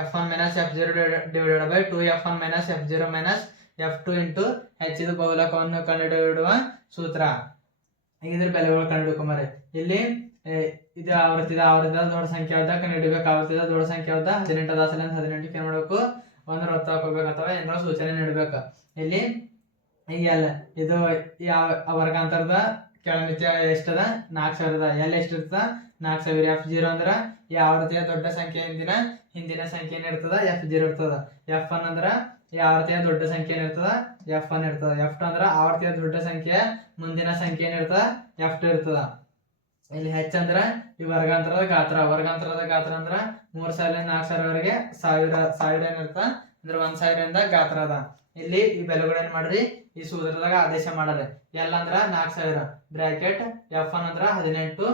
F one minus F zero divided by two F one minus F zero minus F two into ಹೆಚ್ಚಿದ ಬಹುಲಕವನ್ನು ಕಂಡುಹಿಡಿಯುವ ಸೂತ್ರ. ಇದ್ರ ಬೆಲೆಗಳು ಕಂಡುಹಿಡ್ಕೊಂಬರಿ ಇಲ್ಲಿ ಇದು ಆವೃತ್ತಿದ ಆವೃತ್ತಿದ ದೊಡ್ಡ ಸಂಖ್ಯೆ ಯಾವ್ದ ಕಂಡುಹಿಡಬೇಕು. ಆವೃತ್ತಿದ ದೊಡ್ಡ ಸಂಖ್ಯೆ ಯಾವ್ದ ಹದಿನೆಂಟು ದಾಸಲೆ ಹದಿನೆಂಟಕ್ಕೆ ಏನು ಒಂದು ವೃತ್ತ ಹಾಕೋಬೇಕು ಅಥವಾ ಏನಾರ ಸೂಚನೆ ನೀಡಬೇಕು. ಇಲ್ಲಿ ಈಗ ಅಲ್ಲ ಇದು ಯಾವ ವರ್ಗಾಂತರದ ಕೆಳಮಿತಿ ಎಷ್ಟದ? ನಾಲ್ಕು ಸಾವಿರದ. ಎಲ್ ಎಷ್ಟು ಇರ್ತದ ನಾಲ್ಕು ಸಾವಿರ ಎಫ್ ಜೀರೋ ಅಂದ್ರ ಯಾವ್ದೇ ದೊಡ್ಡ ಸಂಖ್ಯೆ ಹಿಂದಿನ ಹಿಂದಿನ ಸಂಖ್ಯೆ ಏನಿರ್ತದ ಎಫ್ ಜೀರೋ ಇರ್ತದ. ಎಫ್ ಒನ್ ಅಂದ್ರ ಆವೃತ್ತಿಯ ದೊಡ್ಡ ಸಂಖ್ಯೆ ಏನಿರ್ತದ ಎಫ್ ಒನ್ ಇರ್ತದ. ಎಫ್ ಟು ಅಂದ್ರ ಆವರ್ತಿಯ ದೊಡ್ಡ ಸಂಖ್ಯೆ ಮುಂದಿನ ಸಂಖ್ಯೆ ಏನಿರ್ತದ ಎಫ್ ಟು ಇರ್ತದ. ಇಲ್ಲಿ ಹೆಚ್ಚ ಅಂದ್ರ ಈ ವರ್ಗಾಂತರದ ಗಾತ್ರ. ವರ್ಗಾಂತರದ ಗಾತ್ರ ಅಂದ್ರ ಮೂರ್ ಸಾವಿರ ನಾಲ್ಕು ಸಾವಿರವರೆಗೆ ಸಾವಿರ ಸಾವಿರ ಏನಿರ್ತದ ಅಂದ್ರೆ ಒಂದ್ ಸಾವಿರದಿಂದ ಗಾತ್ರ ಅದ. ಇಲ್ಲಿ ಈ ಬೆಲೆಗಳು ಏನ್ ಮಾಡ್ರಿ? ಈ ಸೂತ್ರದಾಗ ಆದೇಶ ಮಾಡರಿ ಎಲ್ಲ ಅಂದ್ರ ನಾಲ್ಕು ಸಾವಿರ. ಬ್ರಾಕೆಟ್ ಎಫ್ ಒನ್ ಅಂದ್ರ ಹದಿನೆಂಟು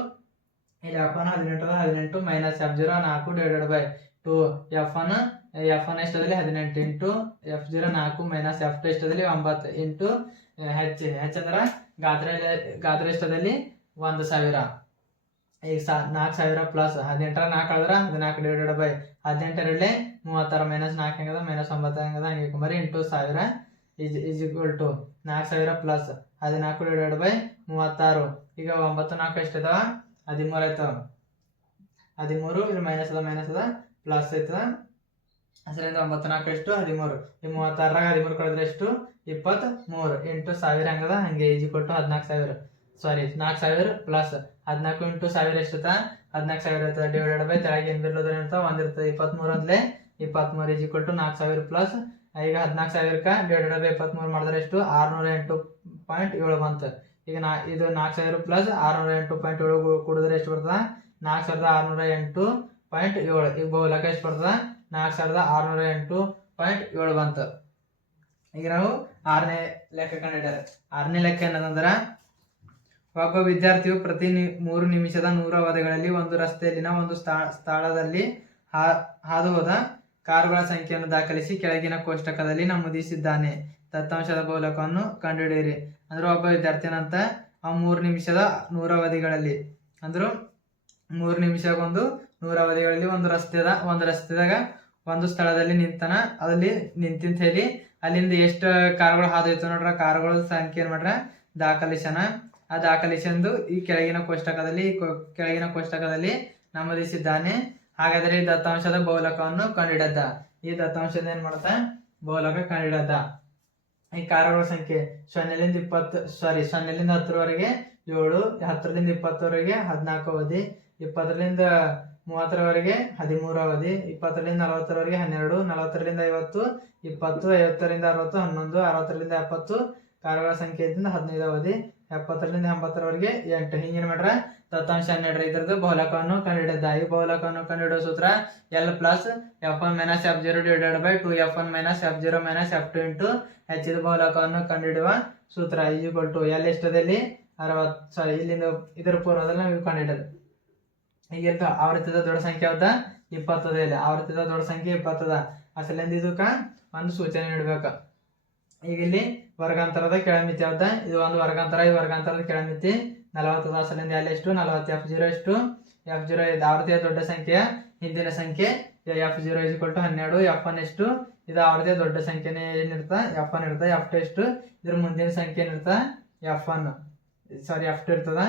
ಇಲ್ಲಿ ಎಫ್ ಒನ್ ಹದಿನೆಂಟು ಅದ, ಹದಿನೆಂಟು ಮೈನಸ್ ಎಫ್ ಜೀರೋ ನಾಲ್ಕು divided by two F one F one ಎಷ್ಟದಲ್ಲಿ ಹದಿನೆಂಟು ಇಂಟು ಎಫ್ ಜೀರೋ ನಾಲ್ಕು ಮೈನಸ್ ಎಫ್ ಟು ಎಷ್ಟದಲ್ಲಿ ಒಂಬತ್ತು ಇಂಟು ಹೆಚ್ಚು ಹೆಚ್ಚಂದ್ರ ಗಾತ್ರ ಗಾತ್ರ ಎಷ್ಟದಲ್ಲಿ ಒಂದು ಸಾವಿರ. ಈಗ ಸಾ, ನಾಲ್ಕು ಸಾವಿರ ಪ್ಲಸ್ ಹದಿನೆಂಟರ ನಾಲ್ಕು ಆದ್ರ ಹದಿನಾಲ್ಕು ಡಿವೈಡೆಡ್ ಬೈ ಹದಿನೆಂಟರಲ್ಲಿ ಮೂವತ್ತಾರು ಮೈನಸ್ ನಾಲ್ಕು ಹೆಂಗದ? ಮೈನಸ್ ಒಂಬತ್ತು ಹೆಂಗದ? ಹಂಗೆ ಇಟ್ಕೊಂಬರಿ ಇಂಟು ಸಾವಿರ ಇಜ್ ಇಸ್ ಈಕ್ವಲ್ ಟು ನಾಲ್ಕು ಸಾವಿರ ಪ್ಲಸ್ ಹದಿನಾಲ್ಕು ಡಿವೈಡೆಡ್ ಬೈ ಮೂವತ್ತಾರು. ಈಗ ಒಂಬತ್ತು ನಾಲ್ಕು ಎಷ್ಟಿದಾವ ಹದಿಮೂರು ಆಯ್ತದ ಹದಿಮೂರು, ಇದು ಮೈನಸ್ ಅದ ಮೈನಸ್ ಅದ ಪ್ಲಸ್ ಆಯ್ತದ. ಅದರಿಂದ ಒಂಬತ್ತು ನಾಲ್ಕು ಎಷ್ಟು? ಹದಿಮೂರು. ಈ ಮೂವತ್ತಾರಾಗ ಹದಿಮೂರು ಕಳೆದ್ರೆ ಎಷ್ಟು? ಇಪ್ಪತ್ತ್ ಮೂರು ಎಂಟು ಸಾವಿರ ಹಂಗದ ಹಂಗೆ ಈಜಿ ಕೊಟ್ಟು ಹದಿನಾಲ್ಕು ಸಾವಿರ. ಸಾರಿ ನಾಲ್ಕು ಸಾವಿರ ಪ್ಲಸ್ ಹದಿನಾಲ್ಕು ಇಂಟು ಸಾವಿರ ಎಷ್ಟುತ್ತ ಹದಿನಾಲ್ಕು ಸಾವಿರ ಇರ್ತದೆ ಡಿವೈಡೆಡ್ ಬೈ ತೆಳಗೆ ಏನು ಬಿರ್ಲೋದ್ರ ಅಂತ ಒಂದ್ ಇರ್ತದೆ ಇಪ್ಪತ್ಮೂರು ಅಂದ್ಲೆ. ಇಪ್ಪತ್ಮೂರು ಈಜಿ ಕೊಟ್ಟು ನಾಲ್ಕು ಸಾವಿರ ಪ್ಲಸ್ ಈಗ ಹದಿನಾಲ್ಕು ಸಾವಿರಕ್ಕೆ ಡಿವೈಡೆಡ್ ಬೈ ಇಪ್ಪತ್ಮೂರು ಮಾಡಿದ್ರೆ ಎಷ್ಟು? ಆರುನೂರ ಎಂಟು ಪಾಯಿಂಟ್ ಏಳು ಬಂತು. ಈಗ ನಾ, ಇದು ನಾಲ್ಕು ಸಾವಿರ ಪ್ಲಸ್ ಆರುನೂರ ಎಂಟು ಪಾಯಿಂಟ್ ಏಳು ಕೂಡಿದ್ರೆ ಎಷ್ಟು ಬರ್ತದೆ? ನಾಲ್ಕು ಸಾವಿರದ ಆರುನೂರ ಎಂಟು ಪಾಯಿಂಟ್ ಏಳು. ಈಗ ಬಹುಲಕ ಎಷ್ಟು ಬರ್ತದೆ? ನಾಲ್ಕು ಸಾವಿರದ ಆರುನೂರ ಎಂಟು ಪಾಯಿಂಟ್ ಏಳು ಬಂತು. ಈಗ ನಾವು ಆರನೇ ಲೆಕ್ಕ ಕಂಡಿದ್ದಾರೆ ಆರನೇ ಲೆಕ್ಕ ಏನದಂದ್ರೆ? ಒಬ್ಬ ವಿದ್ಯಾರ್ಥಿಯು ಪ್ರತಿ ನಿ- ಮೂರು ನಿಮಿಷದ ನೂರು ಅವಧಿಗಳಲ್ಲಿ ಒಂದು ರಸ್ತೆಯಲ್ಲಿನ ಒಂದು ಸ್ಥಾ- ಸ್ಥಳದಲ್ಲಿ ಹಾ- ಹಾದು ಹೋದ ಕಾರುಗಳ ಸಂಖ್ಯೆಯನ್ನು ದಾಖಲಿಸಿ ಕೆಳಗಿನ ಕೋಷ್ಟಕದಲ್ಲಿ ನಮೂದಿಸಿದ್ದಾನೆ. ದತ್ತಾಂಶದ ಬಹುಲಕವನ್ನು ಕಂಡುಹಿಡಿಯಿರಿ. ಅಂದ್ರೆ ಒಬ್ಬ ವಿದ್ಯಾರ್ಥಿನಂತ ಆ ಮೂರು ನಿಮಿಷದ ನೂರಾವಧಿಗಳಲ್ಲಿ. ಅಂದ್ರು ಮೂರು ನಿಮಿಷಗೊಂದು ನೂರಾವಧಿಗಳಲ್ಲಿ ಒಂದು ರಸ್ತೆದ, ಒಂದು ರಸ್ತೆದಾಗ ಒಂದು ಸ್ಥಳದಲ್ಲಿ ನಿಂತನ, ಅಲ್ಲಿ ನಿಂತಿಂತ ಹೇಳಿ ಅಲ್ಲಿಂದ ಎಷ್ಟು ಕಾರ್ಗಳು ಹಾದೋಯ್ತು ನೋಡ್ರ, ಕಾರ್ಗಳ ಸಂಖ್ಯೆ ಏನ್ ಮಾಡ್ರ, ದಾಖಲಿಸನ. ಆ ದಾಖಲಿಸಂದು ಈ ಕೆಳಗಿನ ಕೋಷ್ಟಕದಲ್ಲಿ ಕೆಳಗಿನ ಕೋಷ್ಟಕದಲ್ಲಿ ನಮೂದಿಸಿದ್ದಾನೆ. ಹಾಗಾದರೆ ಈ ದತ್ತಾಂಶದ ಬೌಲಕವನ್ನು ಕಂಡಿಡದ್ದ. ಈ ದತ್ತಾಂಶದ ಏನ್ ಮಾಡ್ತಾ ಬೌಲಕ ಕಂಡಿಡದ್ದ. ಈ ಕಾರುಗಳ ಸಂಖ್ಯೆ ಸೊನ್ನೆಲಿಂದ ಇಪ್ಪತ್ತು ಸಾರಿ ಸೊನ್ನೆಲಿಂದ ಹತ್ತರವರೆಗೆ ಏಳು ಹತ್ತರಿಂದ ಇಪ್ಪತ್ತರವರೆಗೆ ಹದಿನಾಲ್ಕು ಅವಧಿ ಇಪ್ಪತ್ತರಿಂದ ಮೂವತ್ತರವರೆಗೆ ಹದಿಮೂರು ಅವಧಿ ಇಪ್ಪತ್ತರಿಂದ ನಲವತ್ತರವರೆಗೆ ಹನ್ನೆರಡು ನಲವತ್ತರಿಂದ ಐವತ್ತು, ಇಪ್ಪತ್ತು, ಐವತ್ತರಿಂದ ಅರವತ್ತು, ಹನ್ನೊಂದು ಅರವತ್ತರಿಂದ ಎಪ್ಪತ್ತು ಕಾರುಗಳ ಸಂಖ್ಯೆ ಇದ್ದಿಂದ ಹದಿನೈದು ಅವಧಿ ಎಪ್ಪತ್ತರಿಂದ ಎಂಬತ್ತರವರೆಗೆ ಎಂಟು. ಹಿಂಗೇನ್ ಮಾಡ್ರ ದತ್ತಾಂಶ ಹನ್ನೆರಡು ಇದ್ರದ್ದು ಬಹುಲಕವನ್ನು ಕಂಡುಹಿಡಿದ ಈ ಬಹುಲಕವನ್ನು ಕಂಡುಹಿಡಿಯೋ ಸೂತ್ರ L plus F one minus F zero divided by two F one minus F zero minus F two into ಹೆಚ್ಚಿದ ಬಹುಲಕವನ್ನು ಕಂಡುಹಿಡುವ ಸೂತ್ರ ಈಕ್ವಲ್ ಟು ಎಲ್ ಎಷ್ಟದಲ್ಲಿ ಅರವತ್ತು ಸಾರಿ ಇಲ್ಲಿಂದ ಇದರ ಪೂರ್ವದಲ್ಲಿ ನಾವು ಕಂಡುಹಿಡಿದು ಈಗಿರ್ತ ಆವೃತ್ತದ ದೊಡ್ಡ ಸಂಖ್ಯೆ ಅದ ಇಪ್ಪತ್ತದ ಇಲ್ಲಿ. ಆವೃತ್ತದ ದೊಡ್ಡ ಸಂಖ್ಯೆ ಇಪ್ಪತ್ತದ. ಅಸಲಿಂದ ಇದಕ್ಕ? ಒಂದು ಸೂಚನೆ ನೀಡ್ಬೇಕು. ಈಗ ಇಲ್ಲಿ ವರ್ಗಾಂತರದ ಕೆಳಮಿತಿ ಅದ ಇದು ಒಂದು ವರ್ಗಾಂತರ, ಈ ವರ್ಗಾಂತರದ ಕೆಳಮಿತಿ ನಲವತ್ತು ದಾಸಲಿಂದ ಎಲ್ ಎಷ್ಟು, ನಲವತ್ತು ಎಫ್ ಜೀರೋ ಎಷ್ಟು? ಎಫ್ ಜೀರೋ ಇದು ಆವೃತ್ತಿಯ ದೊಡ್ಡ ಸಂಖ್ಯೆ, ಹಿಂದಿನ ಸಂಖ್ಯೆ. ಎಫ್ ಜೀರೋ ಇಸ್ ಟು ಹನ್ನೆರಡು ಎಫ್ ಒನ್ ಎಷ್ಟು? ಇದು ಅವ್ರದೇ ದೊಡ್ಡ ಸಂಖ್ಯೆನೇ ಏನಿರ್ತ ಎಫ್ ಒನ್ ಇರ್ತದೆ ಎಫ್ ಟು ಎಷ್ಟು? ಇದ್ರ ಮುಂದಿನ ಸಂಖ್ಯೆ ಏನಿರ್ತ F one sorry F two ಇರ್ತದ.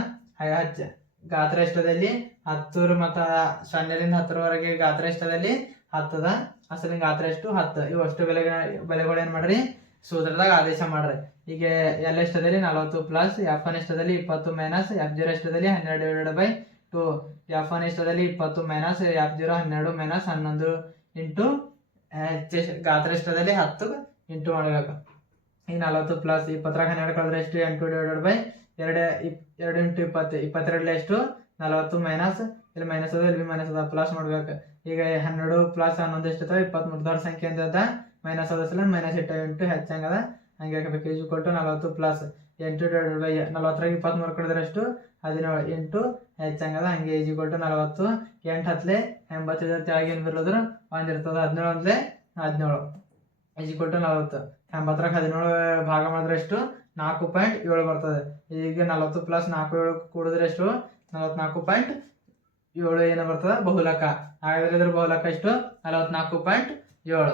ಹಚ್ಚ ಗಾತ್ರ ಇಷ್ಟದಲ್ಲಿ ಹತ್ತೂರು ಮತ್ತು ಸಣ್ಣದಿಂದ ಹತ್ತರವರೆಗೆ ಗಾತ್ರ ಎಷ್ಟದಲ್ಲಿ? ಹತ್ತದ. ಅಸಲಿನ ಗಾತ್ರ ಎಷ್ಟು? ಹತ್ತು. ಇವು ಅಷ್ಟು ಬೆಲೆ ಬೆಲೆಗಳು ಏನು ಮಾಡ್ರಿ? ಸೂತ್ರದಾಗ ಆದೇಶ ಮಾಡ್ರಿ. ಈಗ ಎಲ್ ಎಷ್ಟದಲ್ಲಿ? ನಲವತ್ತು ಪ್ಲಸ್ ಎಫ್ ಒನ್ ಎಷ್ಟದಲ್ಲಿ? ಇಪ್ಪತ್ತು ಮೈನಸ್ ಎಫ್ ಜೀರೋ ಎಷ್ಟದಲ್ಲಿ? ಹನ್ನೆರಡು divided by two F one ಎಷ್ಟದಲ್ಲಿ? ಇಪ್ಪತ್ತು ಮೈನಸ್ ಎಫ್ ಜೀರೋ ಹನ್ನೆರಡು ಮೈನಸ್ ಹನ್ನೊಂದು ಇಂಟು ಗಾತ್ರ ಎಷ್ಟದಲ್ಲಿ ಹತ್ತು ಇಂಟು ಮಾಡಬೇಕು. ಈಗ ನಲವತ್ತು ಪ್ಲಸ್ ಇಪ್ಪತ್ತರಾಗ ಹನ್ನೆರಡು ಕಳೆದ್ರೆ ಎಷ್ಟು? ಎಂಟು ಡಿವೈಡೆಡ್ ಬೈ ಎರಡು, ಇಪ್, ಎರಡು ಇಂಟು ಇಪ್ಪತ್ತು. ಇಪ್ಪತ್ತೆರಡಲ್ಲಿ ಎಷ್ಟು? ನಲವತ್ತು ಮೈನಸ್ ಇಲ್ಲಿ ಮೈನಸ್ ಅದ, ಇಲ್ಲಿ ಮೈನಸ್ ಅದ. ಪ್ಲಸ್ ಮಾಡ್ಬೇಕು. ಈಗ ಹನ್ನೆರಡು ಪ್ಲಸ್ ಹನ್ನೊಂದು ಎಷ್ಟು ಅಥವಾ ಇಪ್ಪತ್ತ್ಮೂರು ದೊಡ್ಡ ಸಂಖ್ಯೆ ಅಂತ ಮೈನಸ್ ಅದ ಸಲ ಮೈನಸ್ ಇಟ್ಟು ಇಂಟು ಹೆಚ್ಚಂಗದ ಹಂಗೆ ಹಾಕಬೇಕು. ಈಜು ಕೊಟ್ಟು ನಲವತ್ತು ಪ್ಲಸ್ ಎಂಟು ಬೈ ನಲವತ್ತರಾಗ ಇಪ್ಪತ್ಮೂರು ಕಡಿದ್ರಷ್ಟು ಹದಿನೇಳು, ಎಂಟು ಹೆಚ್ಚಂಗದ ಹಂಗೆ ಈಜು ಕೊಟ್ಟು ನಲವತ್ತು, ಎಂಟು ಹತ್ಲೆ ಎಂಬತ್ತೈದರ ಕೆಳಗೆ ಏನು ಬರೋದ್ರು ಒಂದು ಇರ್ತದೆ ಹದಿನೇಳು ಅಂದ್ರೆ ಹದಿನೇಳು. ಈಜು ಕೊಟ್ಟು ನಲವತ್ತು. ಎಂಬತ್ತರಾಗ ಹದಿನೇಳು ಭಾಗ ಮಾಡಿದ್ರೆ ಎಷ್ಟು ನಾಲ್ಕು ಪಾಯಿಂಟ್ ಏಳು ಬರ್ತದೆ. ಈಗ ನಲವತ್ತು ಪ್ಲಸ್ ನಾಲ್ಕು ಏಳು ಕೂಡಿದ್ರೆ ಎಷ್ಟು ನಲವತ್ನಾಲ್ಕು ಪಾಯಿಂಟ್ ಏಳು ಏನು ಬರ್ತದೆ? ಬಹುಲಕ. ಹಾಗಾದ್ರೆ ಇದ್ರ ಬಹುಲಕ ಎಷ್ಟು? ನಲವತ್ನಾಲ್ಕು ಪಾಯಿಂಟ್ ಏಳು.